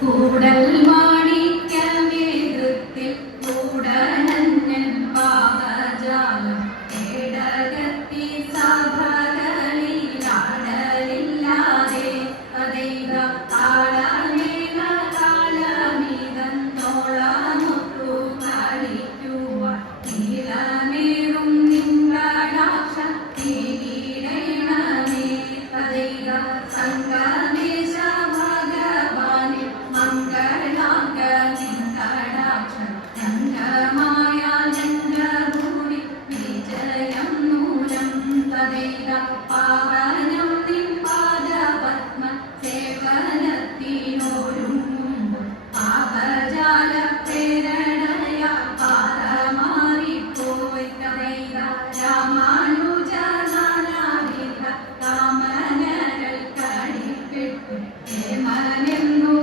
കൂടൽ മാണിക്യമേതൃത്തിൽ കൂടനഞ്ഞൻ പാപജാലം കേടകത്തി സഭകളിലാടലില്ലാതെ അതൈവ താളമേള കാലമിതന്നോളമൊത്തു കളിക്കുവാൻ നീലമേറും നിൻകടാക്ഷ തീരീടണമേ തദൈവ സംഗമേശ ഭഗവാനെ മംഗളാംഗ നിൻകടാക്ഷ രംഗമായ രംഗഭൂമി വിജയം നൂനം തദൈവ പാവനം നിൻ പാദപത്മ സേവനത്തിനോരുങ്ങുമ്പോൾ പാപജാല പ്രേരണയാ പാറമാറിപ്പോയി തദൈവ രാമാനുജനാനാവിധ കാമനകൾ കടിപ്പെട്ടു ഹേമനെന്നു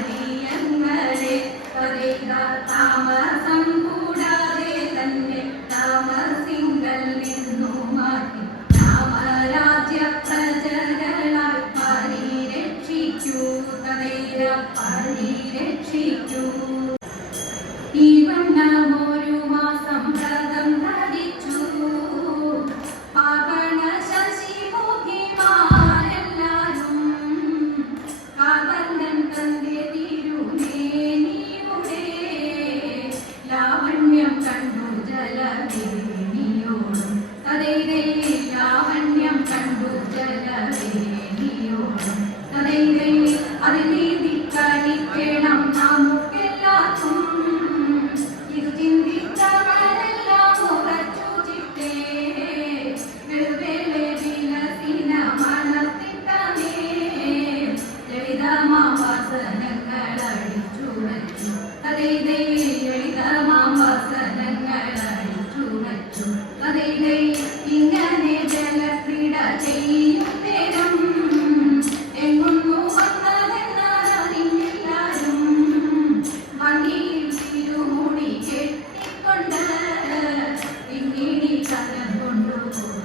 നടിക്കുന്നോരടിയങ്ങളെ തദൈവ താമസം കൂടാതെ തന്നെ താമസിങ്കൽ നിന്നു മാറ്റി രാമരാജ്യ പ്രജകളായി പരിരക്ഷിക്കൂ തദൈവ പരിരക്ഷിക്കൂ. ഈ വണ്ണമൊരു മാസം വ്രതം ധരിച്ചു പാവണ ശശിമുഖിമാരെല്ലാരും കാവലൻ തന്റെ തിരുമേനിയുടെ ലാവണ്യം കണ്ടു ജലവേണിയോടും തദൈവേ ലാവണ്യം കണ്ടു ജലവേണിയോടും തദൈവേ അതിനീതി കളിക്കണം നമുക്കെല്ലാവർക്കും ഇത് ചിന്തിച്ചവരെല്ലാം ഉറച്ചു ചിട്ടേ വെറുതെ വിലസിന മണത്തിട്ടമേ ലളിതമാവാസനങ്ങൾ അടിച്ചു വച്ചു തദൈവേ ലളിതമാവാസനങ്ങൾ അടിച്ചു വച്ചു തദൈവേ ഇങ്ങനെ ജലക്രീഡ ചെയ്യും നേരം എങ്ങുന്നു വന്നതെന്നറിഞ്ഞില്ലാരും മണിയിൽ തിരുമുടി കെട്ടിക്കൊണ്ട് ഇങ്ങിണി കരം കൊണ്ടുപോകും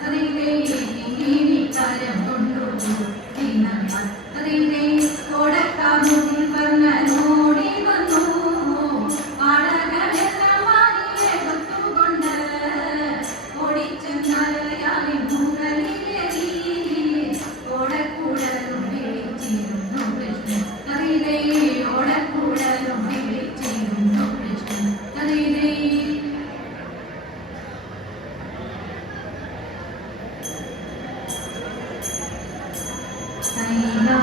തദൈവേ ഇങ്ങിണി കരം കൊണ്ടുപോകും തദൈവേ ഓടക്കാമുകിൽ പറഞ്ഞോടി വന്നു ആടകളെല്ലാം വാരിയെടുത്തുകൊണ്ട് ഓടിച്ചെന്നലയാളി മുകളിലേറി ഓടക്കൂടലും വിളിച്ചിരുന്നു കൃഷ്ണൻ തദൈവേ ഓടക്കൂടലും വിളിച്ചിരുന്നു കൃഷ്ണൻ തദൈവേ കൈലാ